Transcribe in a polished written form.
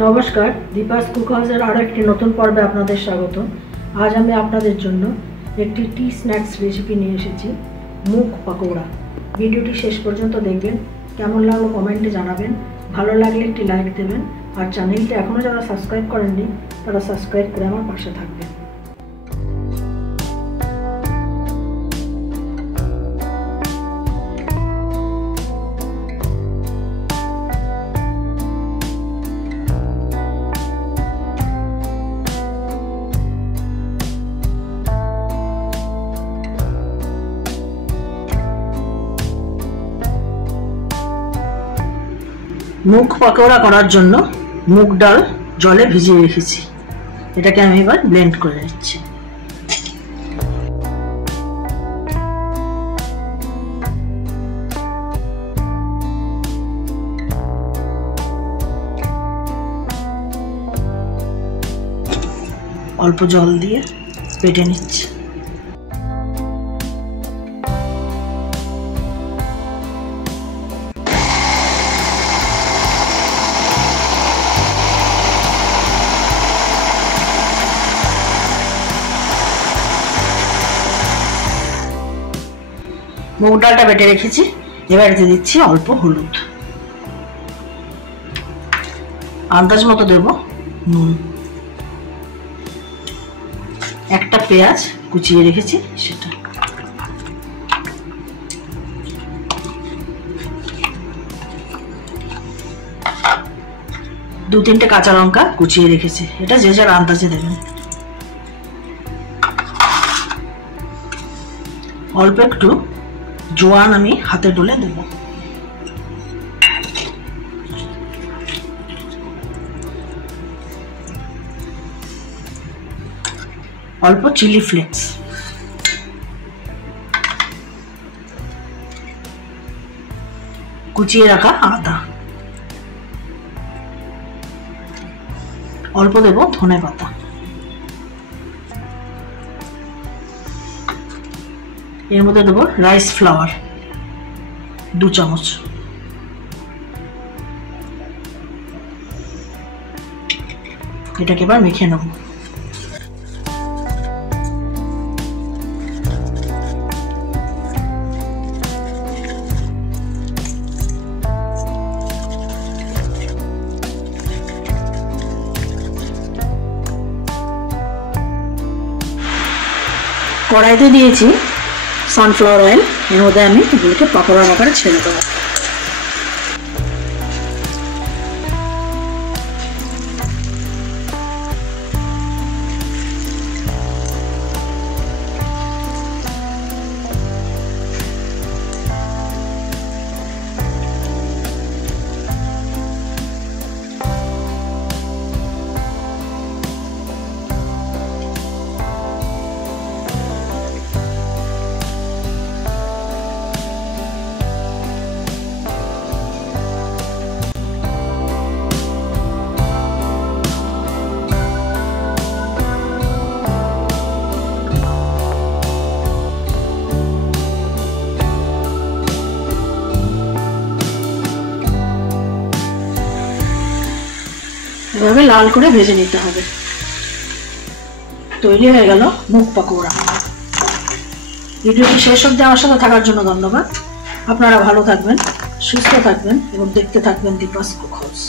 নমস্কার, দীপাস কুক হাউসের আরও একটি নতুন পর্বে আপনাদের স্বাগত। আজ আমি আপনাদের জন্য একটি টি স্ন্যাক্স রেসিপি নিয়ে এসেছি, মুগ পাকোড়া। ভিডিওটি শেষ পর্যন্ত দেখবেন, কেমন লাগলো কমেন্টে জানাবেন, ভালো লাগলে একটি লাইক দেবেন, আর চ্যানেলটি এখনও যারা সাবস্ক্রাইব করেননি তারা সাবস্ক্রাইব করে আমার পাশে থাকবেন। মুগ পাকোড়া করার জন্য মুগ ডাল জলে ভিজিয়ে রেখেছি, এটাকে আমি এবার ব্লেন্ড করে নিচ্ছি। অল্প জল দিয়ে বেটে নিচ্ছি। মুগ ডালটা বেটে রেখেছি, এবার দিয়ে দিচ্ছি অল্প হলুদ, আন্দাজ মতো দেব নুন, একটা পেঁয়াজ কুচিয়ে রেখেছি সেটা, দু তিনটে কাঁচা লঙ্কা কুচিয়ে রেখেছি, এটা যে যার আন্দাজে দেবেন। অল্প একটু জোয়ান আমি হাতে ডলে দেব। অল্প চিলি ফ্লেক্স, কুচিয়ে রাখা আদা, অল্প দেব ধনে পাতা, এর মধ্যে দেবো রাইস ফ্লাওয়ার 2 চামচ, এটাকে এবার মেখে নেব। কড়াইতে দিয়েছি সানফ্লাওয়ার অয়েল, এর মধ্যে আমি এগুলোকে পাকোড়ার আকারে ছেড়ে দেবো। এভাবে লাল করে ভেজে নিতে হবে। তৈরি হয়ে গেল মুগ পাকোড়া। ভিডিওটি শেষ অবধি আমার সাথে থাকার জন্য ধন্যবাদ। আপনারা ভালো থাকবেন, সুস্থ থাকবেন এবং দেখতে থাকবেন দীপাস কুক হাউস।